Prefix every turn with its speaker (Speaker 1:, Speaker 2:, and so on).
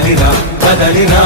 Speaker 1: కదలిరా కదలిరా